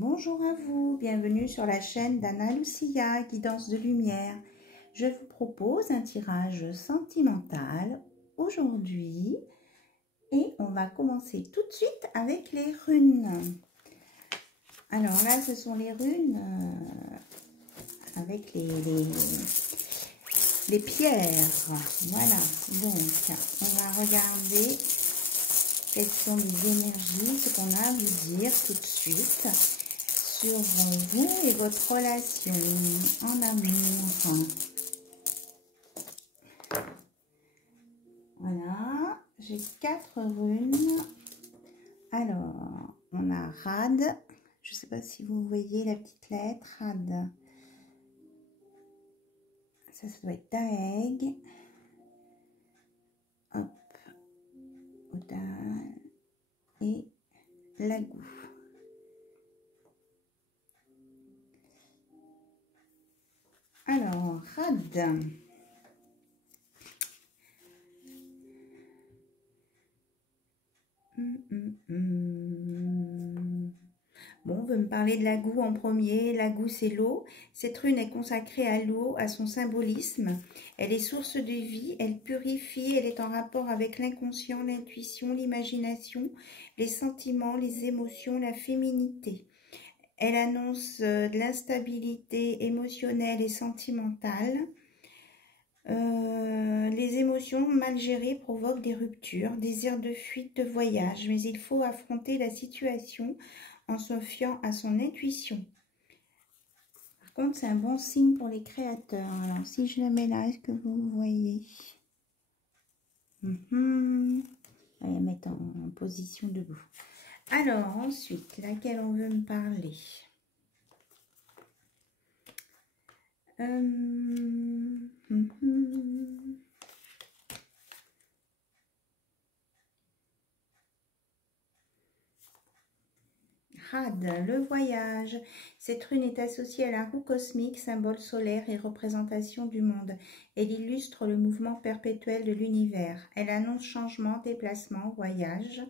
Bonjour à vous, bienvenue sur la chaîne d'Anna Lucia, Guidance de Lumière. Je vous propose un tirage sentimental aujourd'hui et on va commencer tout de suite avec les runes. Alors là, ce sont les runes avec les pierres. Voilà, donc on va regarder quelles sont les énergies, ce qu'on a à vous dire tout de suite sur vous et votre relation en amour. Voilà, j'ai 4 runes. Alors, on a Rad. Je ne sais pas si vous voyez la petite lettre Rad. Ça doit être Daeg. Hop. Odal. Et Lagou. Alors, Rad. Bon, on veut me parler de Lagou en premier. Lagou, c'est l'eau. Cette rune est consacrée à l'eau, à son symbolisme. Elle est source de vie, elle purifie, elle est en rapport avec l'inconscient, l'intuition, l'imagination, les sentiments, les émotions, la féminité. Elle annonce de l'instabilité émotionnelle et sentimentale. Les émotions mal gérées provoquent des ruptures, désir de fuite, de voyage, mais il faut affronter la situation en se fiant à son intuition. Par contre, c'est un bon signe pour les créateurs. Alors, si je la mets là, est-ce que vous voyez? On va la mettre en position debout. Alors, ensuite, laquelle on veut me parler? Rad, le voyage. Cette rune est associée à la roue cosmique, symbole solaire et représentation du monde. Elle illustre le mouvement perpétuel de l'univers. Elle annonce changement, déplacement, voyage,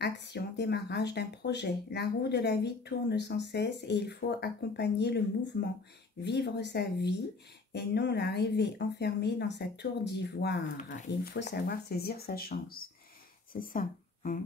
action, démarrage d'un projet. La roue de la vie tourne sans cesse et il faut accompagner le mouvement, vivre sa vie et non la rêver enfermée dans sa tour d'ivoire. Il faut savoir saisir sa chance. C'est ça, hein?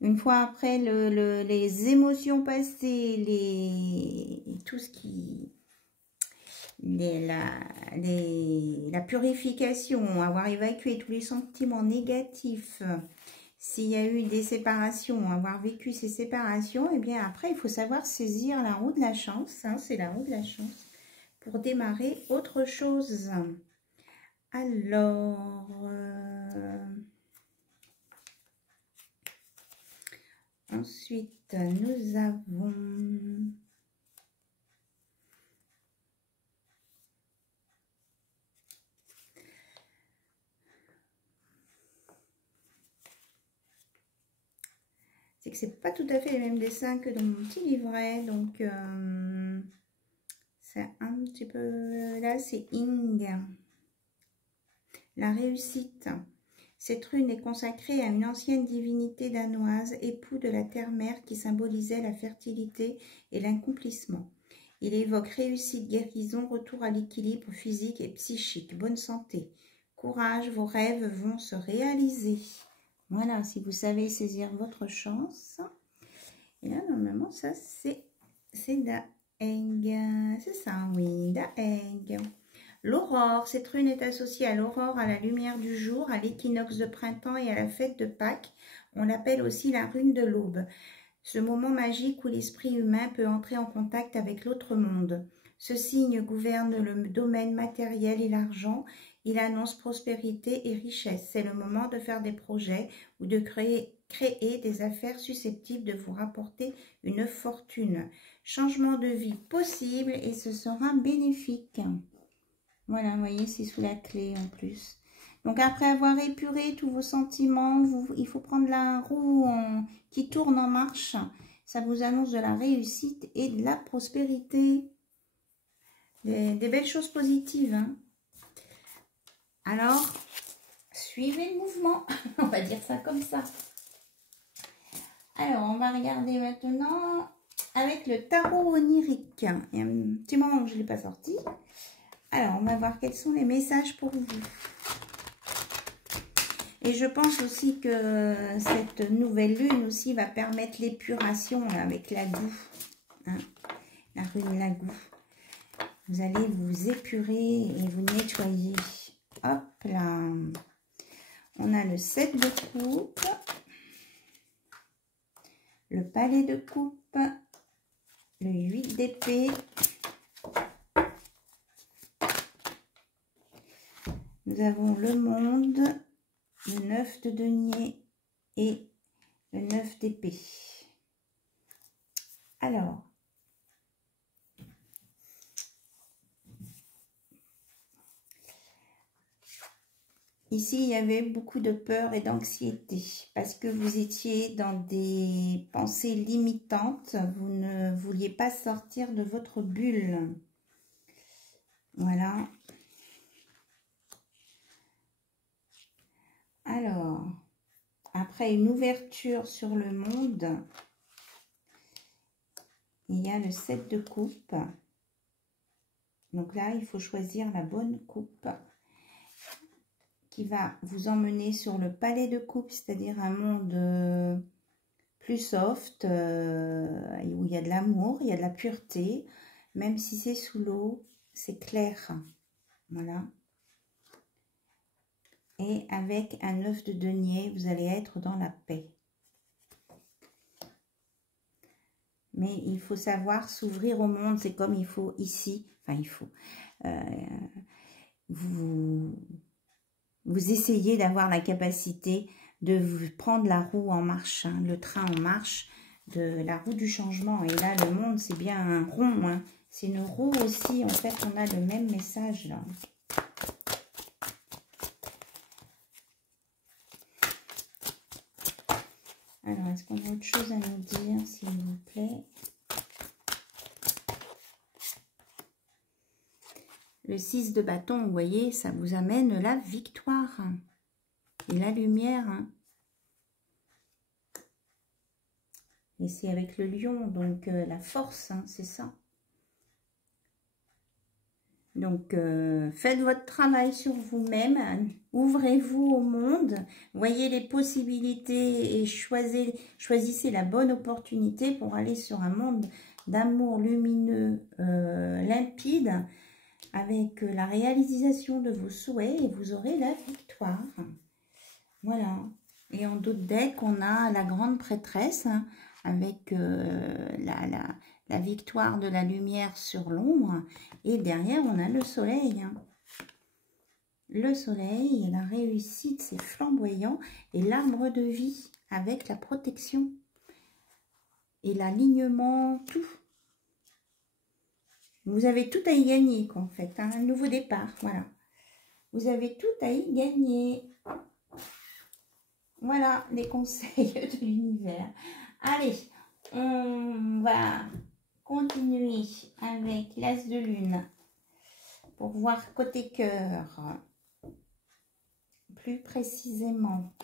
Une fois après les émotions passées, tout ce qui... la purification, avoir évacué tous les sentiments négatifs, s'il y a eu des séparations, avoir vécu ces séparations, et bien après, il faut savoir saisir la roue de la chance, hein, c'est la roue de la chance, pour démarrer autre chose. Alors... ensuite, nous avons c'est que c'est pas tout à fait les mêmes dessins que dans mon petit livret, donc c'est un petit peu... Là, c'est Ing, la réussite. Cette rune est consacrée à une ancienne divinité danoise, époux de la terre-mère qui symbolisait la fertilité et l'accomplissement. Il évoque réussite, guérison, retour à l'équilibre physique et psychique, bonne santé. Courage, vos rêves vont se réaliser. Voilà, si vous savez saisir votre chance. Et là, normalement, ça, c'est Daeg. C'est ça, oui, Daeg. L'aurore, cette rune est associée à l'aurore, à la lumière du jour, à l'équinoxe de printemps et à la fête de Pâques. On l'appelle aussi la rune de l'aube. Ce moment magique où l'esprit humain peut entrer en contact avec l'autre monde. Ce signe gouverne le domaine matériel et l'argent. Il annonce prospérité et richesse. C'est le moment de faire des projets ou de créer des affaires susceptibles de vous rapporter une fortune. Changement de vie possible et ce sera bénéfique. Voilà, vous voyez, c'est sous la clé en plus. Donc, après avoir épuré tous vos sentiments, il faut prendre la roue qui tourne en marche. Ça vous annonce de la réussite et de la prospérité. Des belles choses positives, hein. Alors, suivez le mouvement. On va dire ça comme ça. Alors, on va regarder maintenant avec le tarot onirique. Il y a un petit moment que je ne l'ai pas sorti. Alors, on va voir quels sont les messages pour vous. Et je pense aussi que cette nouvelle lune aussi va permettre l'épuration avec la goût. Hein, la rune la goût. Vous allez vous épurer et vous nettoyer. Hop là. On a le 7 de coupe. Le palais de coupe. Le 8 d'épée. Nous avons le monde. Le 9 de denier et le 9 d'épée. Alors, ici, il y avait beaucoup de peur et d'anxiété parce que vous étiez dans des pensées limitantes. Vous ne vouliez pas sortir de votre bulle. Voilà. Alors, après une ouverture sur le monde, il y a le 7 de coupe. Donc là, il faut choisir la bonne coupe qui va vous emmener sur le palais de coupe, c'est-à-dire un monde plus soft, où il y a de l'amour, il y a de la pureté, même si c'est sous l'eau, c'est clair. Voilà. Et avec un 9 de denier, vous allez être dans la paix. Mais il faut savoir s'ouvrir au monde, c'est comme il faut ici, enfin il faut, vous essayez d'avoir la capacité de vous prendre la roue en marche, hein, le train en marche, de la roue du changement. Et là, le monde, c'est bien un rond, hein, c'est une roue aussi, en fait, on a le même message là. Alors, est-ce qu'on a autre chose à nous dire, s'il vous plaît? Le 6 de bâton, vous voyez, ça vous amène la victoire et la lumière. Hein. Et c'est avec le lion, donc la force, hein, c'est ça. Donc, faites votre travail sur vous-même, hein. Ouvrez-vous au monde, voyez les possibilités et choisissez la bonne opportunité pour aller sur un monde d'amour lumineux, limpide, avec la réalisation de vos souhaits et vous aurez la victoire. Voilà. Et en d'autres decks, on a la grande prêtresse, hein, avec la victoire de la lumière sur l'ombre. Et derrière, on a le soleil. Hein. Le soleil, et la réussite, c'est flamboyant. Et l'arbre de vie, avec la protection. Et l'alignement, tout. Vous avez tout à y gagner, en fait. Hein, un nouveau départ, voilà. Vous avez tout à y gagner. Voilà les conseils de l'univers. Allez, on va continuer avec l'As de Lune pour voir côté cœur plus précisément.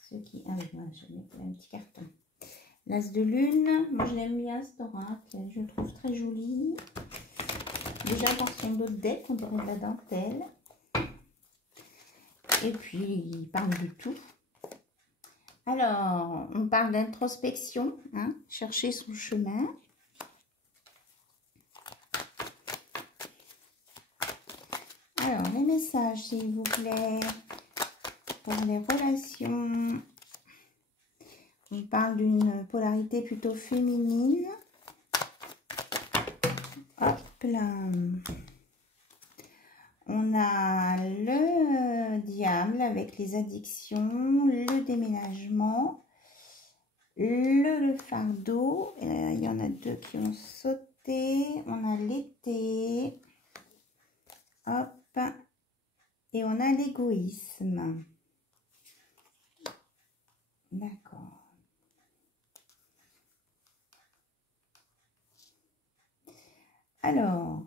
Ce qui... Ah oui, moi, je mets un petit carton. L'As de Lune, moi je l'aime bien cet oracle, je le trouve très joli. Déjà par son dos de deck, on dirait de la dentelle. Et puis, il parle de tout. Alors, on parle d'introspection, hein, chercher son chemin. Alors, les messages, s'il vous plaît, pour les relations. On parle d'une polarité plutôt féminine. Hop là. On a le diable avec les addictions, le déménagement, le fardeau. Il y en a deux qui ont sauté. On a l'été. Hop. Et on a l'égoïsme. D'accord. Alors,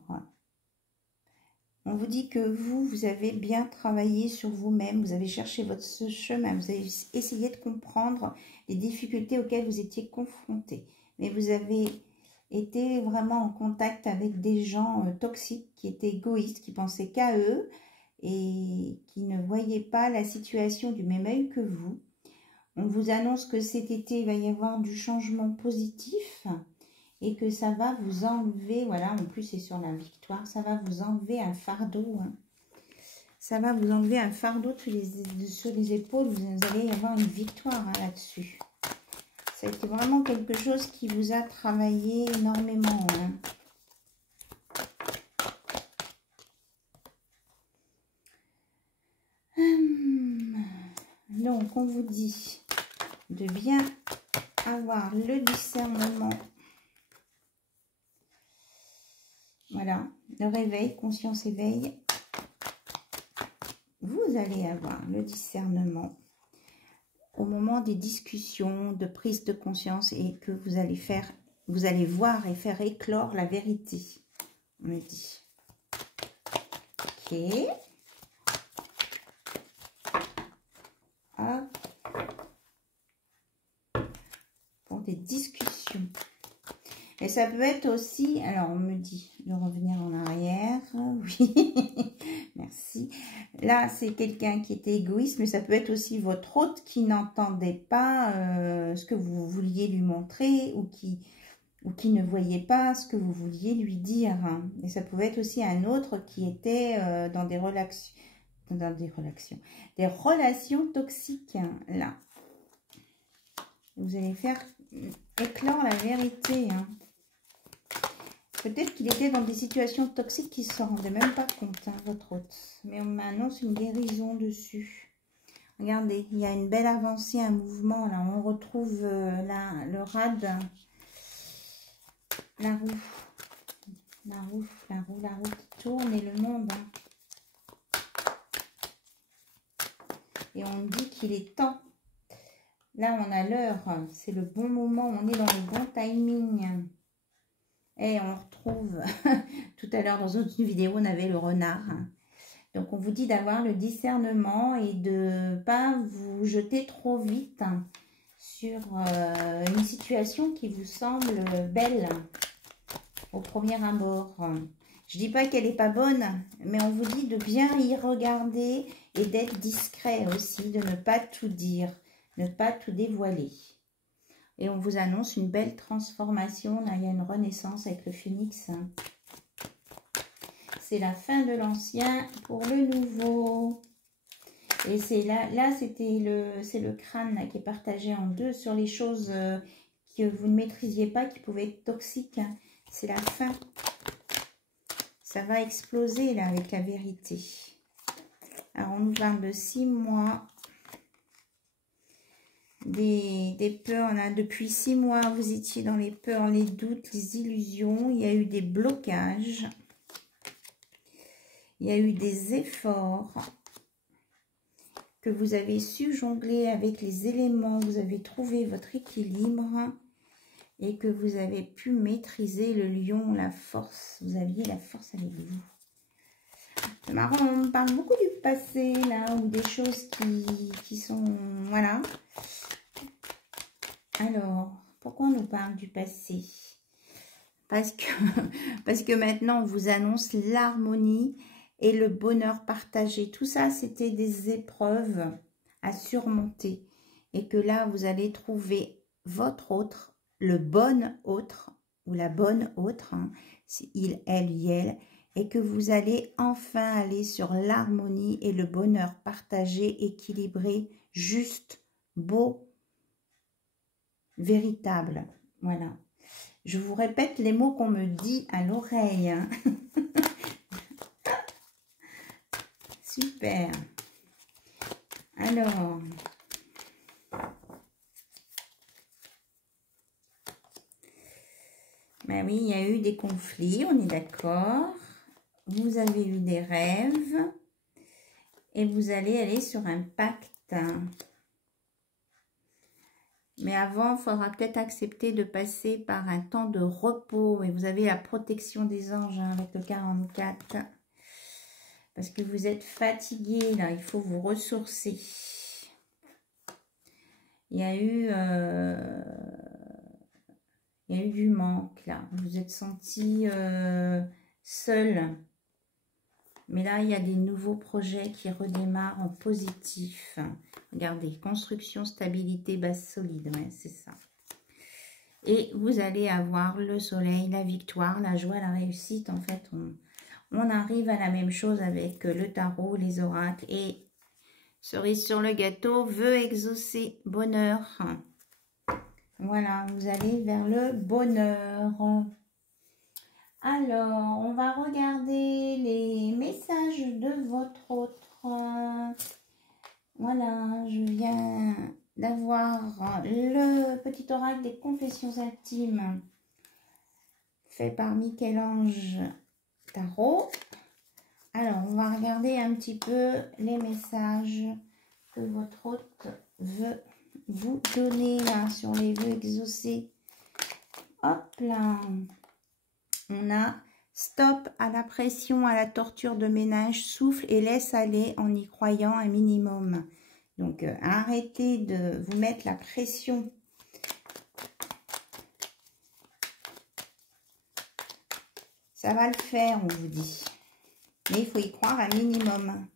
on On vous dit que vous avez bien travaillé sur vous-même, vous avez cherché votre chemin, vous avez essayé de comprendre les difficultés auxquelles vous étiez confrontés. Mais vous avez été vraiment en contact avec des gens toxiques, qui étaient égoïstes, qui pensaient qu'à eux et qui ne voyaient pas la situation du même œil que vous. On vous annonce que cet été, il va y avoir du changement positif et que ça va vous enlever, voilà, en plus c'est sur la victoire, ça va vous enlever un fardeau. Hein. Ça va vous enlever un fardeau sur les épaules, vous allez avoir une victoire hein, là-dessus. Ça a été vraiment quelque chose qui vous a travaillé énormément. Hein. Donc, on vous dit de bien avoir le discernement. Voilà, le réveil, conscience éveil. Vous allez avoir le discernement au moment des discussions, de prise de conscience et que vous allez voir et faire éclore la vérité. On me dit. Ok. Hop. Pour des discussions. Et ça peut être aussi, alors on me dit de revenir en arrière, oui, merci. Là, c'est quelqu'un qui était égoïste, mais ça peut être aussi votre hôte qui n'entendait pas ce que vous vouliez lui montrer ou qui ne voyait pas ce que vous vouliez lui dire. Et ça pouvait être aussi un autre qui était dans des relations toxiques, là. Vous allez faire éclore la vérité, hein. Peut-être qu'il était dans des situations toxiques qui ne s'en rendait même pas compte, hein, votre hôte. Mais on m'annonce une guérison dessus. Regardez, il y a une belle avancée, un mouvement. Là, on retrouve le rad, la roue qui tourne et le monde. Hein. Et on dit qu'il est temps. Là, on a l'heure. C'est le bon moment. On est dans le bon timing. Et on retrouve, tout à l'heure dans une vidéo, on avait le renard. Donc, on vous dit d'avoir le discernement et de ne pas vous jeter trop vite sur une situation qui vous semble belle au premier abord. Je ne dis pas qu'elle n'est pas bonne, mais on vous dit de bien y regarder et d'être discret aussi, de ne pas tout dire, ne pas tout dévoiler. Et on vous annonce une belle transformation. Là, il y a une renaissance avec le phénix. C'est la fin de l'ancien pour le nouveau. Et c'est là c'est le crâne là, qui est partagé en deux sur les choses que vous ne maîtrisiez pas, qui pouvaient être toxiques. C'est la fin. Ça va exploser là avec la vérité. Alors, on nous parle de 6 mois. Des peurs, on a depuis 6 mois, vous étiez dans les peurs, les doutes, les illusions, il y a eu des blocages, il y a eu des efforts que vous avez su jongler avec les éléments, vous avez trouvé votre équilibre et que vous avez pu maîtriser le lion, la force, vous aviez la force avec vous. C'est marrant, on parle beaucoup du passé là, ou des choses qui sont, voilà. Alors, pourquoi on nous parle du passé? Parce que maintenant, on vous annonce l'harmonie et le bonheur partagé. Tout ça, c'était des épreuves à surmonter. Et que là, vous allez trouver votre autre, le bon autre, ou la bonne autre, hein, il, elle, elle, et que vous allez enfin aller sur l'harmonie et le bonheur partagé, équilibré, juste, beau, véritable. Voilà. Je vous répète les mots qu'on me dit à l'oreille. Hein. Super. Alors. Ben oui, il y a eu des conflits, on est d'accord. Vous avez eu des rêves. Et vous allez aller sur un pacte. Mais avant, il faudra peut-être accepter de passer par un temps de repos. Et vous avez la protection des anges hein, avec le 44. Parce que vous êtes fatigué, là. Il faut vous ressourcer. Il y a eu du manque, là. Vous vous êtes senti seul. Mais là, il y a des nouveaux projets qui redémarrent en positif. Regardez, construction, stabilité, base solide. Ouais, c'est ça. Et vous allez avoir le soleil, la victoire, la joie, la réussite. En fait, on arrive à la même chose avec le tarot, les oracles. Et cerise sur le gâteau, vœu exaucé, bonheur. Voilà, vous allez vers le bonheur. Alors, on va regarder les messages de votre autre. Voilà, je viens d'avoir le petit oracle des confessions intimes fait par Michel-Ange Tarot. Alors, on va regarder un petit peu les messages que votre hôte veut vous donner là sur les vœux exaucés. Hop là. On a stop à la pression, à la torture de ménage, souffle et laisse aller en y croyant un minimum. Donc, arrêtez de vous mettre la pression. Ça va le faire, on vous dit. Mais il faut y croire un minimum.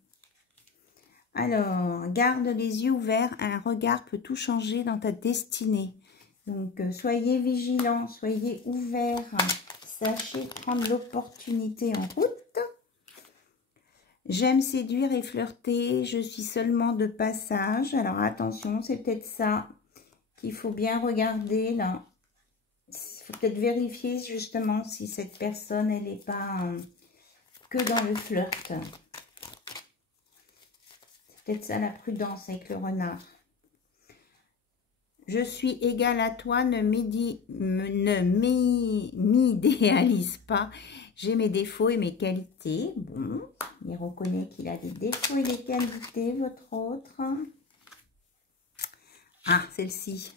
Alors, garde les yeux ouverts. Un regard peut tout changer dans ta destinée. Donc, soyez vigilants, soyez ouverts. Sachez prendre l'opportunité en route. J'aime séduire et flirter. Je suis seulement de passage. Alors, attention, c'est peut-être ça qu'il faut bien regarder là. Il faut peut-être vérifier justement si cette personne, elle n'est pas que dans le flirt. C'est peut-être ça la prudence avec le renard. Je suis égal à toi, ne m'idéalise pas. J'ai mes défauts et mes qualités. Bon, il reconnaît qu'il a des défauts et des qualités, votre autre. Ah, celle-ci.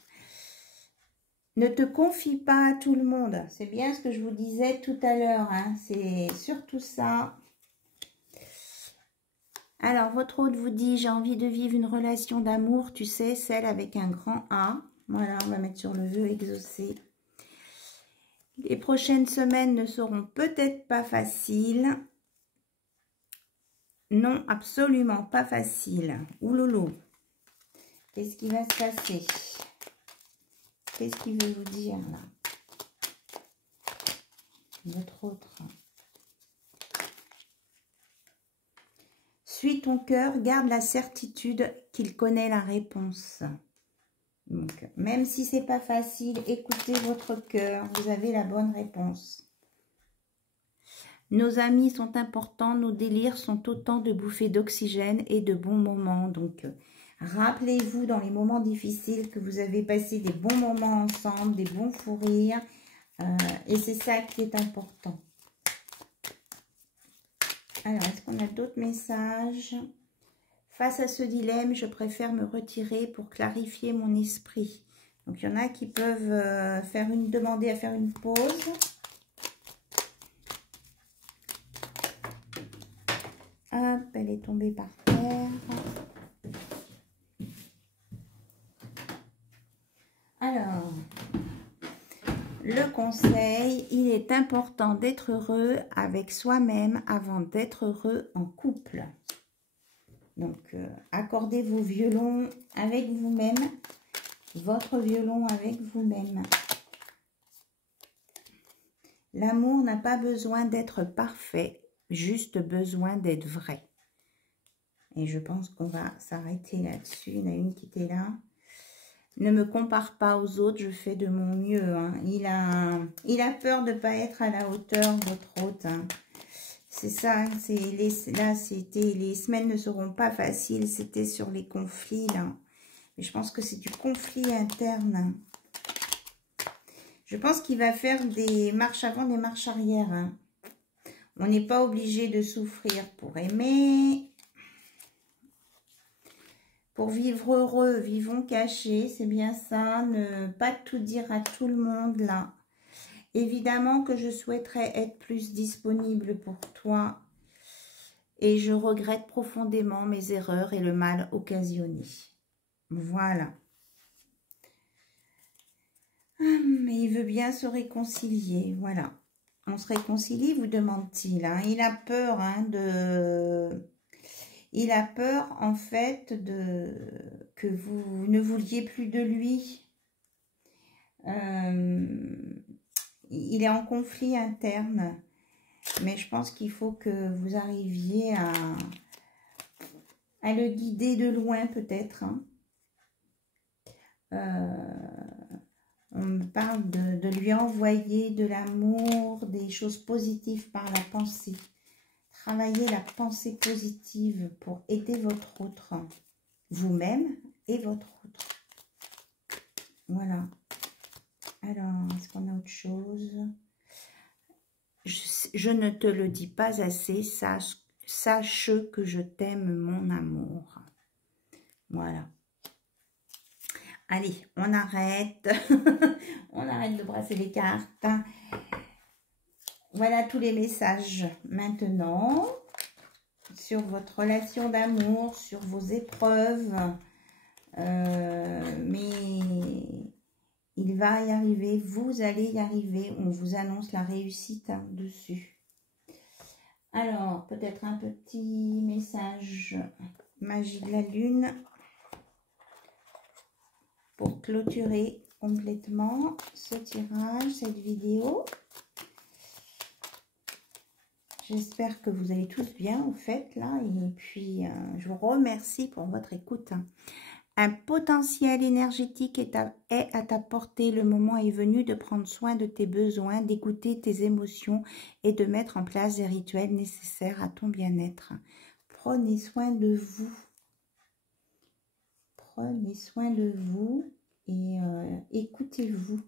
Ne te confie pas à tout le monde. C'est bien ce que je vous disais tout à l'heure. Hein. C'est surtout ça. Alors, votre hôte vous dit, j'ai envie de vivre une relation d'amour, tu sais, celle avec un grand A. Voilà, on va mettre sur le vœu exaucé. Les prochaines semaines ne seront peut-être pas faciles. Non, absolument pas faciles. Ouloulou. Qu'est-ce qui va se passer? Qu'est-ce qu'il veut vous dire là? Votre autre. Suis ton cœur, garde la certitude qu'il connaît la réponse. Donc, même si c'est pas facile, écoutez votre cœur, vous avez la bonne réponse. Nos amis sont importants, nos délires sont autant de bouffées d'oxygène et de bons moments. Donc, rappelez-vous dans les moments difficiles que vous avez passé des bons moments ensemble, des bons fous rires. Et c'est ça qui est important. Alors, est-ce qu'on a d'autres messages? Face à ce dilemme, je préfère me retirer pour clarifier mon esprit. Donc, il y en a qui peuvent demander à faire une pause. Hop, elle est tombée par terre. Alors, le conseil, il est important d'être heureux avec soi-même avant d'être heureux en couple. Donc, accordez vos violons avec vous-même, votre violon avec vous-même. L'amour n'a pas besoin d'être parfait, juste besoin d'être vrai. Et je pense qu'on va s'arrêter là-dessus. Il y en a une qui était là. Ne me compare pas aux autres, je fais de mon mieux. Hein. Il a peur de ne pas être à la hauteur, votre hôte. Hein. C'est ça, là, c'était les semaines ne seront pas faciles, c'était sur les conflits, là. Mais je pense que c'est du conflit interne. Je pense qu'il va faire des marches avant, des marches arrière. Hein. On n'est pas obligé de souffrir pour aimer. Pour vivre heureux, vivons cachés, c'est bien ça. Ne pas tout dire à tout le monde, là. Évidemment que je souhaiterais être plus disponible pour toi. et je regrette profondément mes erreurs et le mal occasionné. Voilà. Mais il veut bien se réconcilier, voilà. On se réconcilie, vous demande-t-il. Hein. Il a peur Il a peur, en fait, que vous ne vouliez plus de lui. Il est en conflit interne. Mais je pense qu'il faut que vous arriviez à le guider de loin, peut-être. Hein. On me parle de lui envoyer de l'amour, des choses positives par la pensée. Travaillez la pensée positive pour aider votre autre, vous-même et votre autre. Voilà. Alors, est-ce qu'on a autre chose? Je ne te le dis pas assez, sache que je t'aime, mon amour. Voilà. Allez, on arrête. On arrête de brasser les cartes. Voilà tous les messages maintenant sur votre relation d'amour, sur vos épreuves. Mais il va y arriver, vous allez y arriver. On vous annonce la réussite dessus. Alors, peut-être un petit message magie de la lune pour clôturer complètement ce tirage, cette vidéo. J'espère que vous allez tous bien, en fait, là. Et puis, je vous remercie pour votre écoute. Un potentiel énergétique est à ta portée. Le moment est venu de prendre soin de tes besoins, d'écouter tes émotions et de mettre en place des rituels nécessaires à ton bien-être. Prenez soin de vous. Prenez soin de vous et écoutez-vous.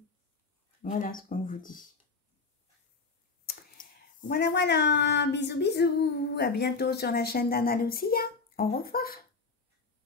Voilà ce qu'on vous dit. Voilà, voilà. Bisous, bisous. À bientôt sur la chaîne d'Anna Lucia. Au revoir.